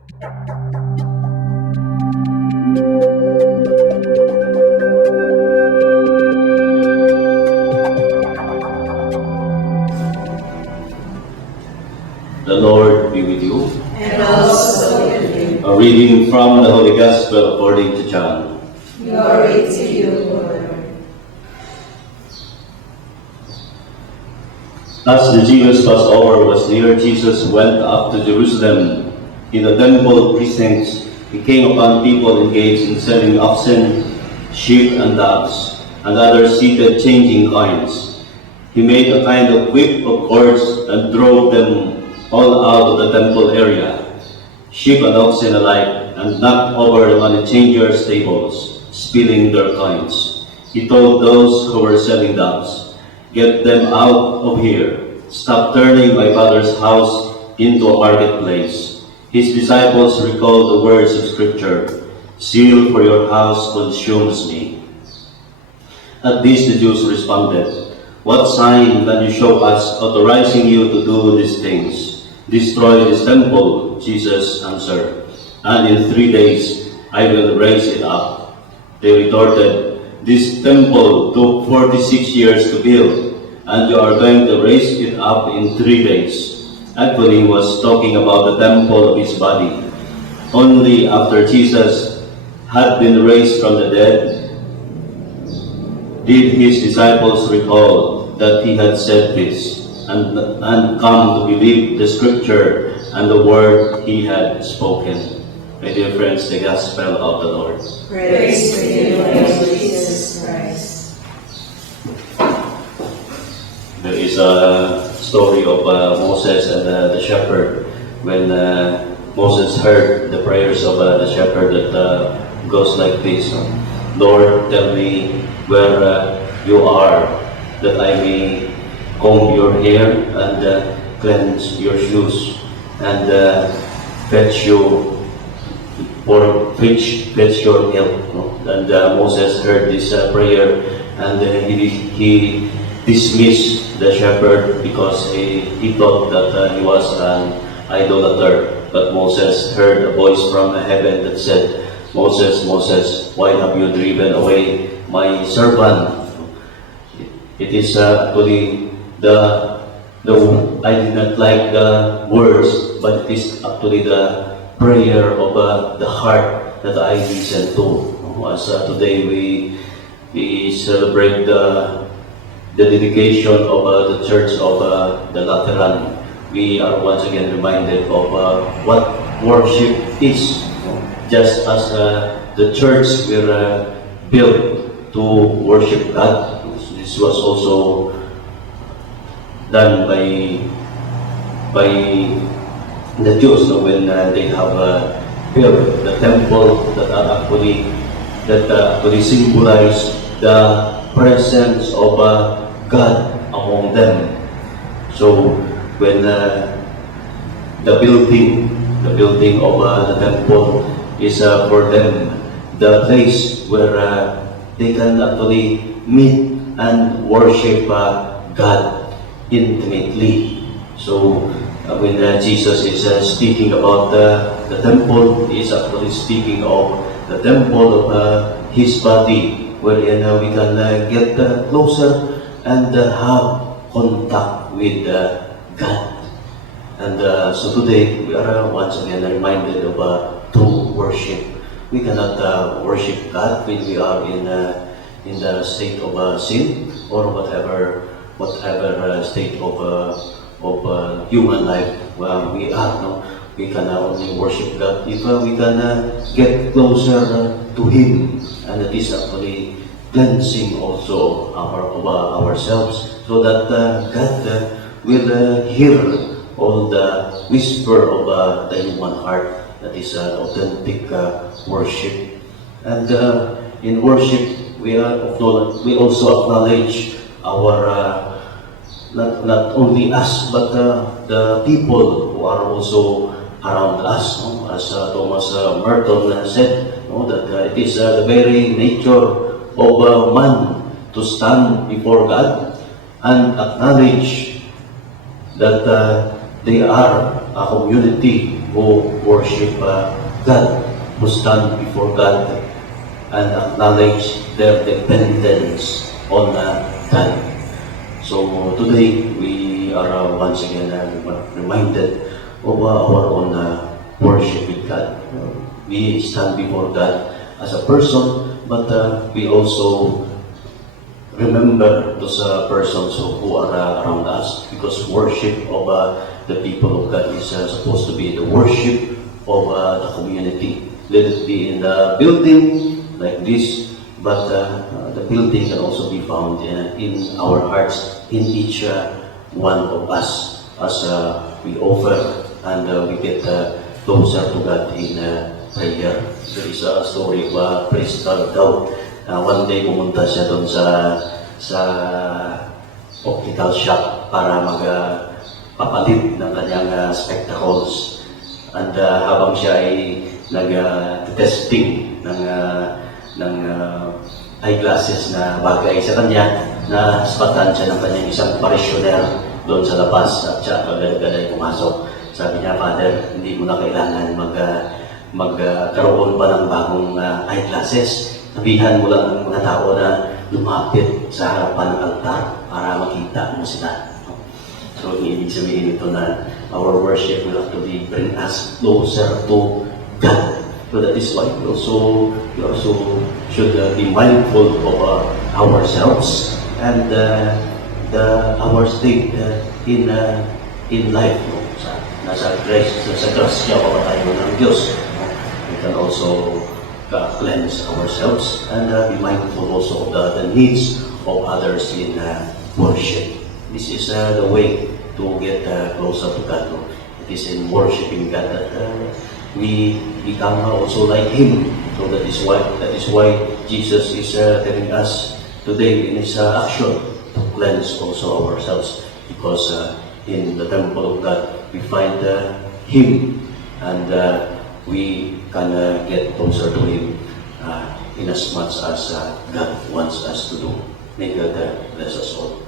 The Lord be with you. And also with you. A reading from the Holy Gospel according to John. Glory to you, Lord. As the Jewish Passover was near, Jesus went up to Jerusalem. In the temple precincts, he came upon people engaged in selling oxen, sheep, and doves, and others seated changing coins. He made a kind of whip of cords and drove them all out of the temple area, sheep and oxen alike, and knocked over the money changers' tables, spilling their coins. He told those who were selling doves, "Get them out of here. Stop turning my Father's house into a marketplace." His disciples recalled the words of Scripture, "Zeal for your house consumes me." At this the Jews responded, "What sign can you show us authorizing you to do these things? Destroy this temple," Jesus answered, "and in 3 days I will raise it up." They retorted, "This temple took 46 years to build, and you are going to raise it up in 3 days. Actually, he was talking about the temple of his body. Only after Jesus had been raised from the dead did his disciples recall that he had said this, and come to believe the Scripture and the word he had spoken. My dear friends, the Gospel of the Lord. Praise to you, Lord Jesus Christ. There is a story of Moses and the shepherd. When Moses heard the prayers of the shepherd that goes like this, "Lord, tell me where you are, that I may comb your hair and cleanse your shoes, and fetch your milk." And Moses heard this prayer, and he dismissed the shepherd because he thought that he was an idolater. But Moses heard a voice from heaven that said, "Moses, Moses, why have you driven away my servant?" It is actually I did not like the words, but it is actually the prayer of the heart that I listen to. As today we celebrate the dedication of the Church of the Lateran, we are once again reminded of what worship is. Just as the church were built to worship God, this was also done by the Jews when they have built the temple that actually symbolize the presence of God among them. So when the building of the temple is for them the place where they can actually meet and worship God intimately. So when Jesus is speaking about the temple, he is actually speaking of the temple of his body, wherein we can get closer and have contact with God. And so today we are once again reminded of true worship. We cannot worship God when we are in the state of sin or whatever state of human life we are. No? We can only worship God if we can get closer to Him, and it is actually cleansing also ourselves, so that God will hear all the whisper of the human heart. That is authentic worship. And in worship, we also acknowledge our not only us, but the people who are also around us. No? As Thomas Merton said, no, that it is the very nature of man to stand before God and acknowledge that they are a community who worship God, who stand before God and acknowledge their dependence on God. So today we are once again reminded of our own worship with God. We stand before God as a person, but we also remember those persons who are around us, because worship of the people of God is supposed to be the worship of the community. Let it be in the building like this, but the building can also be found in our hearts, in each one of us, as we offer and we get closer to God in prayer. There is a story of Priest Daud. One day pumunta siya doon sa optical shop para magpapalit ng kanyang spectacles. And habang siya ay nag-testing ng eyeglasses na bagay sa kanya, na spatan siya ng kanyang isang parishioner doon sa labas at siya kagad-gad pumasok. Sabi niya, Father, hindi mo na kailangan magkaroon pa ng bagong eyeglasses. Sabihan mo lang ng mga tao na lumapit sa harapan ng altar para makita mo sila. So, ibig sabihin ito na our worship will actually bring us closer to God. So that is why we also should be mindful of ourselves and our state in life. No? Nasa grasya pa ba tayo ng Diyos? We can also cleanse ourselves and be mindful also of the needs of others in worship. This is the way to get closer to God. No? It is in worshiping God that we become also like Him. So that is why Jesus is telling us today in His action to cleanse also ourselves, because in the temple of God we find Him, and we can get closer to Him in as much as God wants us to do. May God bless us all.